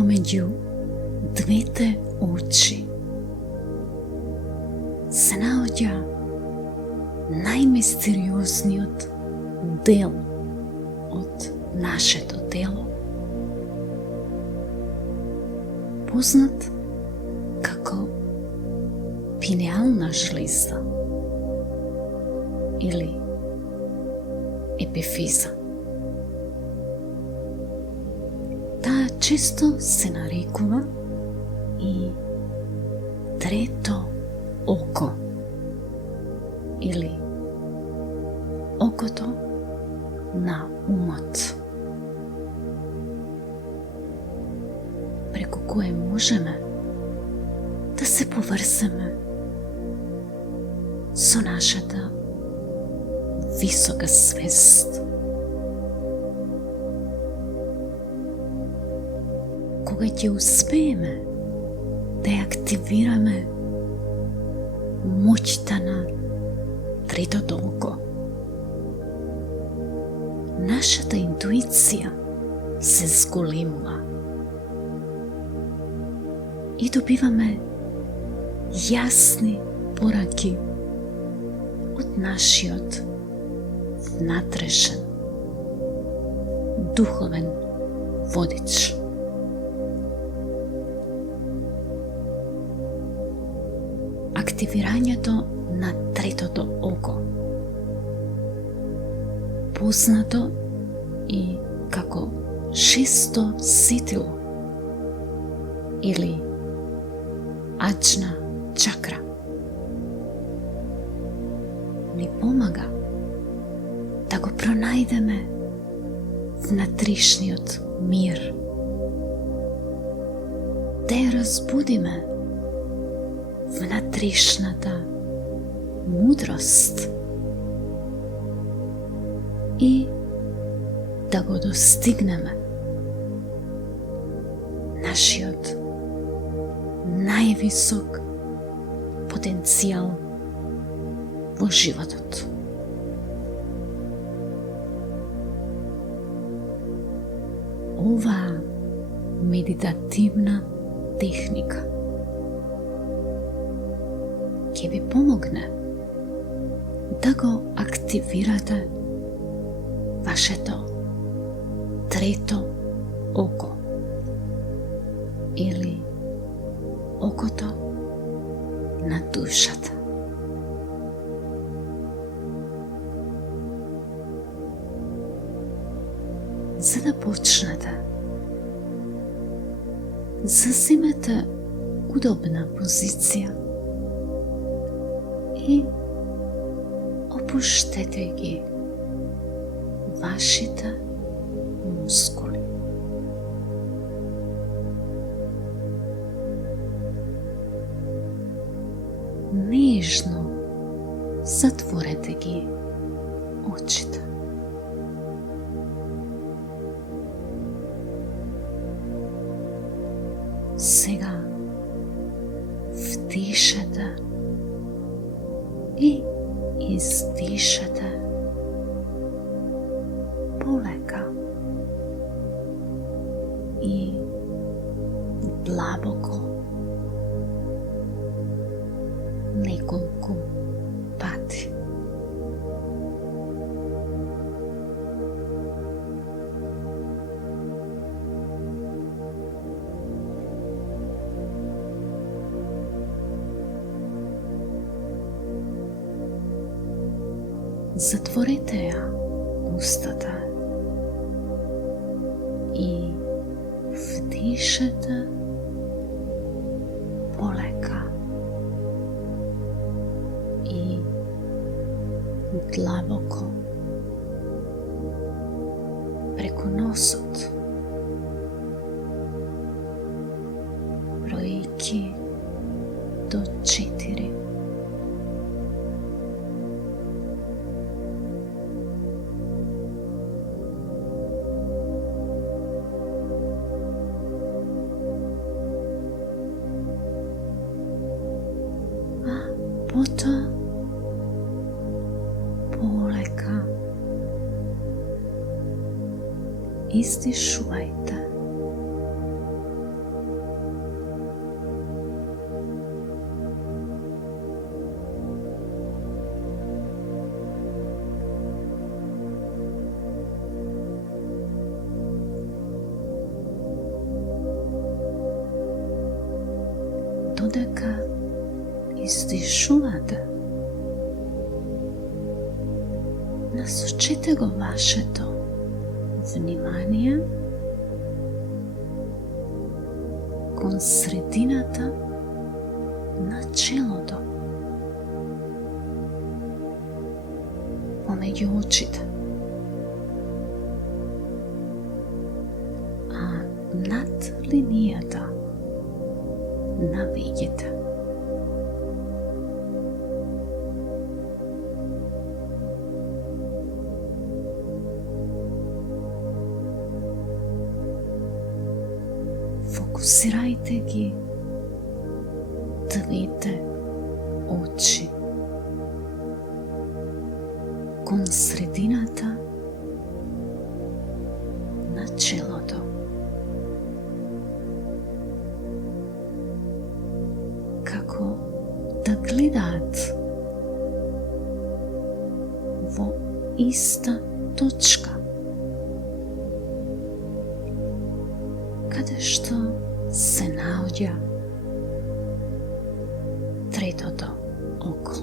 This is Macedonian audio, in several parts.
помеѓу двете очи се наоѓа најмистериозниот дел од нашето тело, познат како пинеална жлеза или епифиза. Таа често се нарекува и трето око или окото на умот, преку кое можеме да се поврземе со нашата висока свест. Кога ќе успееме да ја активираме моќта на третото око, нашата интуиција се зголемува и добиваме јасни пораки од нашиот внатрешен духовен водич. Активирањето на третото око, познато и како шесто сетило или аџна чакра, ни помага да го пронајдеме внатрешниот мир, да ја разбудиме внатрешната мудрост и да го достигнеме нашиот највисок потенцијал во животот. Оваа медитативна техника ќе ви помогне да го активирате вашето трето око или окото на душата. За да почнете, заземете удобна позиција и опуштете ги вашите мускули. Нежно затворете ги очите. Сега вдишете и издишете полека и длабоко неколку пати. Затворете ја устата и вдишете полека и длабоко преку носот, бројки до 4. Потоа полека издишувајте издишувате, насочете го вашето внимание кон средината на челото, помеѓу очите, а над линијата на веѓите. Фокусирајте ги двете очи кон средината на челото. Како да гледаат во иста точка, каде што се наоѓа третото око.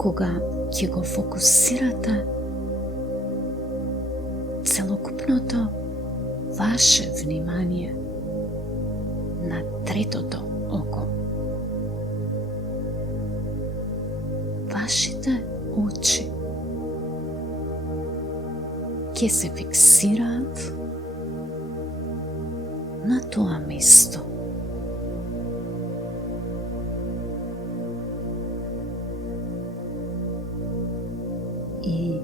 Кога ќе го фокусирате целокупното ваше внимание на третото око, вашите очи ќе се фиксираат на тоа место. И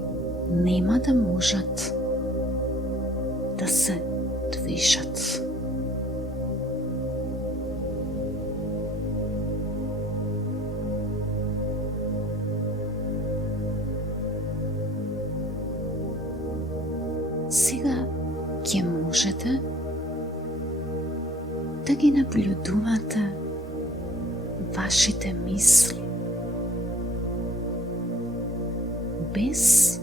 нема да можат да се движат. Сега ќе можете да ги наблюдувате вашите мисли, без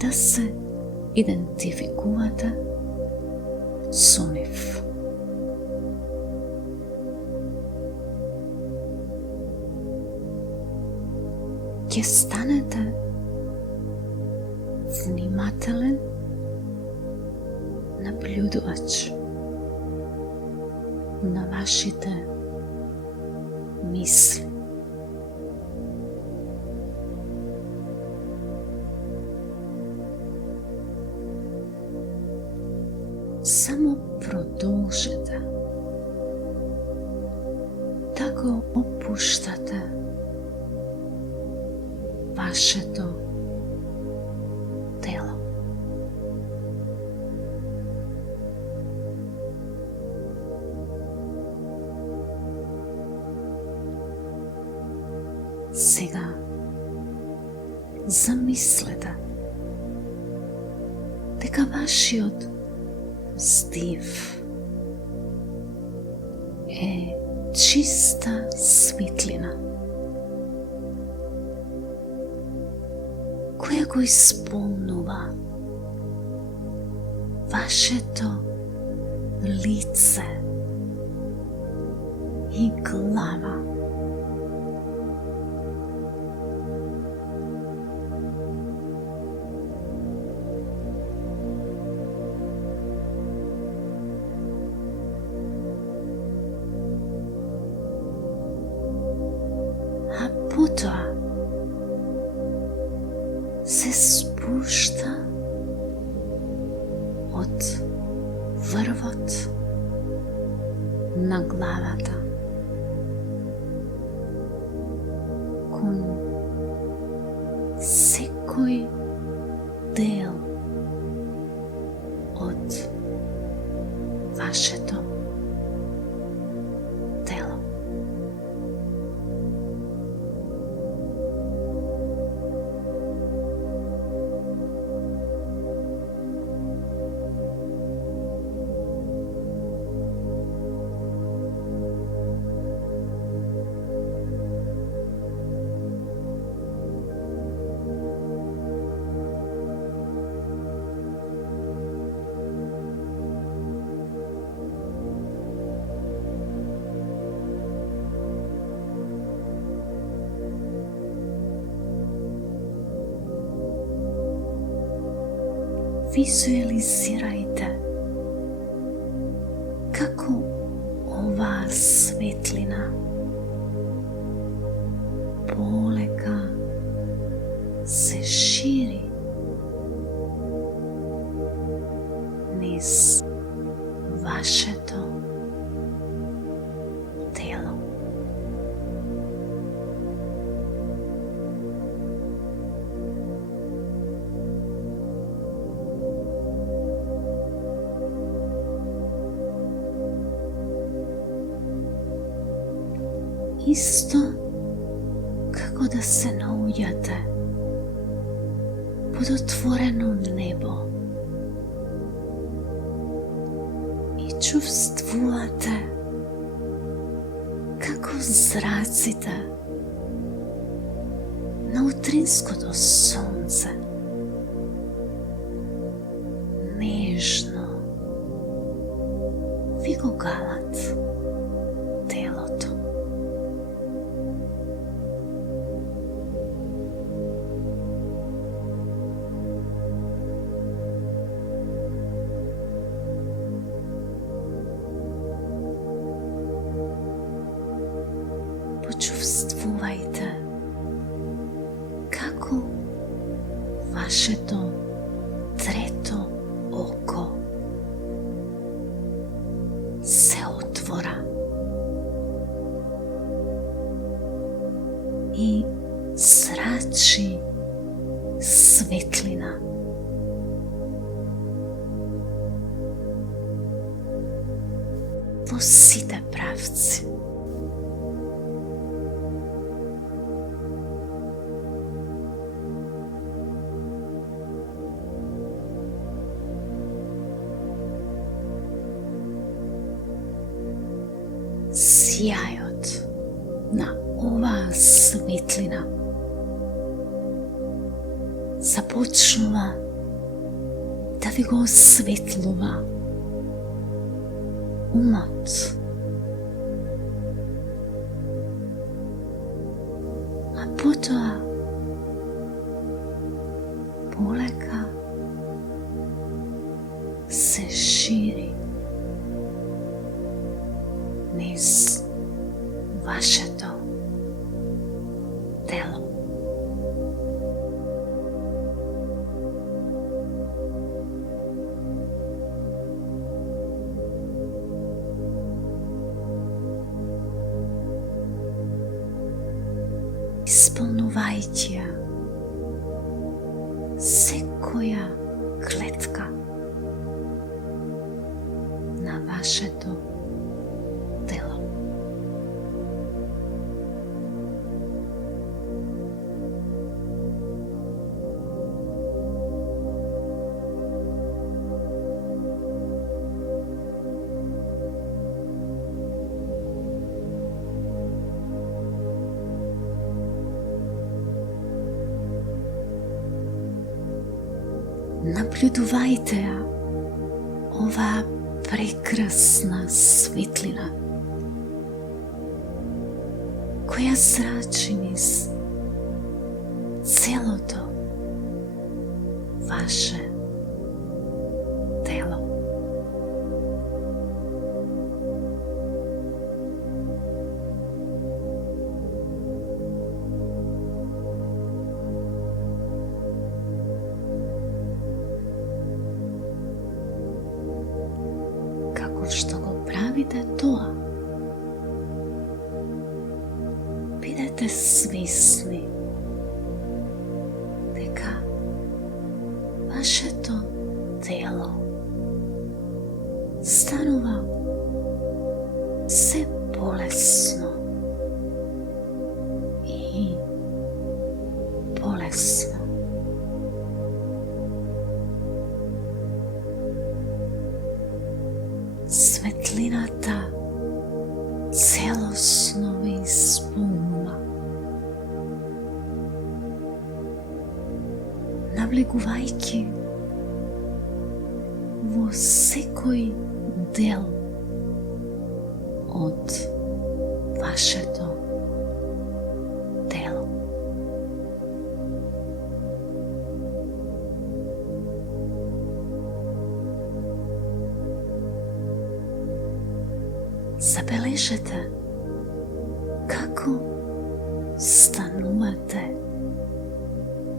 да се идентификувате со нив. Ќе станете внимателен наблюдувач на вашите мисли. Само продолжете да го опуштате вашето тело. Сега замислете дека вашиот здив е чиста светлина која го исполнува вашето лице и глава. Потоа се спушта од врвот на главата кон секој дел од вашето тело. Vizualizirajte kako ova svetlina poleka se širi niz vaše to telo. Isto kako da se nauđate pod otvoreno nebo i čuvstvujete kako zracite na utrinsko do sunce, nežno vigogalat telo to. Počuvstvujte kako vaše to treto oko se otvora i zrači svetlina. Vosite pravci. Sjajot na ova svetlina započnula da vi go osvetluva umot, a potom poleka se širi niz vaše to telo. Izpolnjujte se koja kletka na vaše to telo. Nabljuđujte ova prekrasna svetlina koja zrači niz cijelo to vaše telo. Što go pravite to, budete svjesni neka vaše to telo stanova se bolesno i bolesno. Svetlina ta celosno vi ispunila. Nabliguajki vo sekoj del od vaše to telo. Забележете како станувате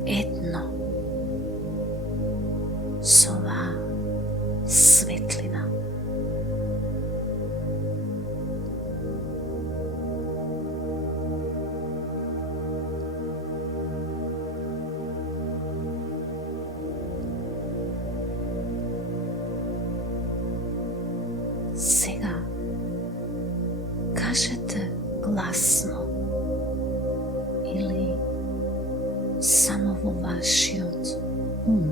едно со оваа светлина. Сега кажете гласно или само во вашиот ум: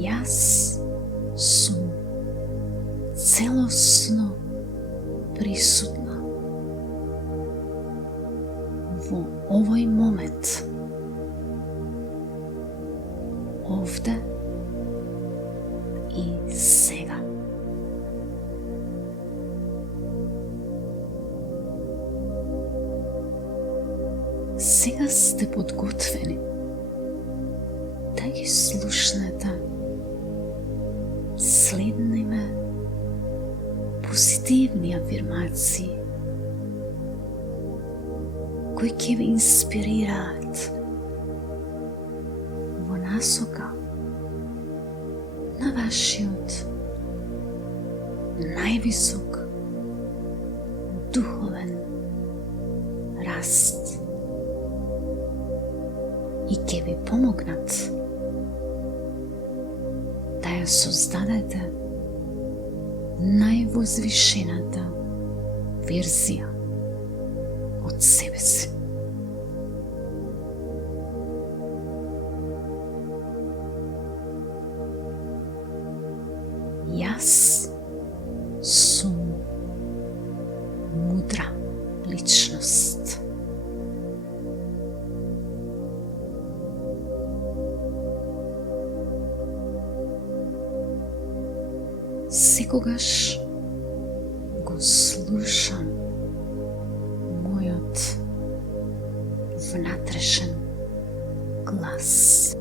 јас сум целосно присутна во овој момент, овде и сега. Сега сте подготвени да ги слушнете следниве позитивни афирмации кои ќе ви инспирираат во насока на вашиот највисок духовен раст и ќе ви помогнат да ја создадете највозвишената верзија од себе си. Јас сум мудра личност. Секогаш го слушам мојот внатрешен глас.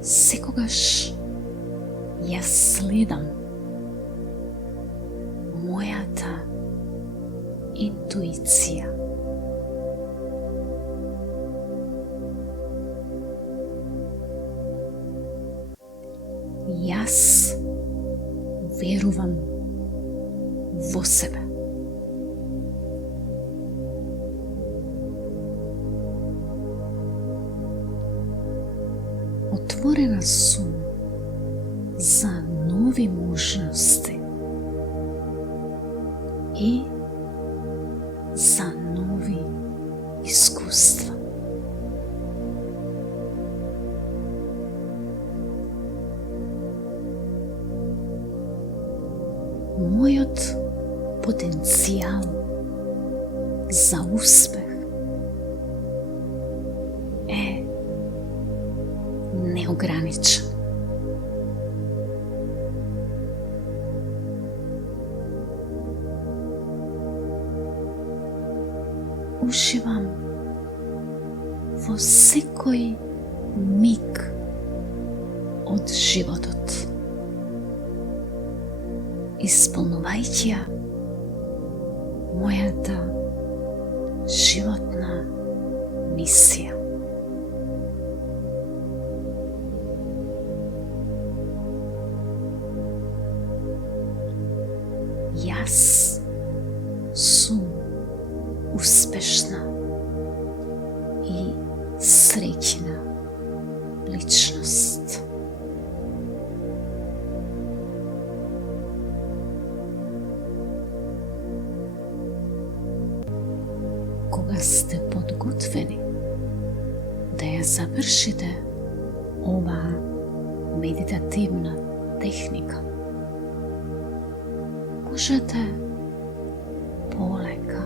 Секогаш ја следам мојата интуиција. Јас верувам во себе. Отворена сум за нови можности и за нови искуства. Мојот потенцијал за успех е неограничен. Уживам во секој миг од животот, исполнувајќи ја мојата животна мисија. Јас сум успешна и среќна личност. Кога сте подготвени да ја завршите оваа медитативна техника, можете полека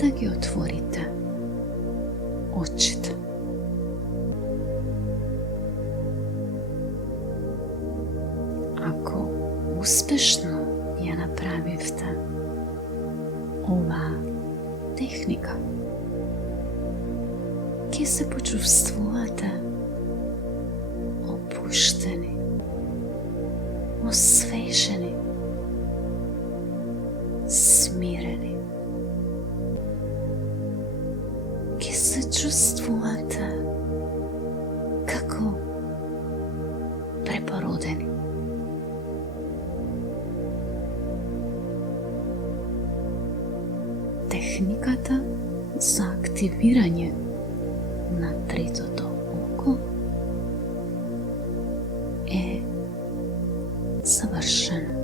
да ги отворите очите. Ако успешно ја направивте оваа техника ќе се почувствувате опуштени, освежени, смирени. Ќе се чувствувате како препородени. Техниката за активирање на третото око е завршена.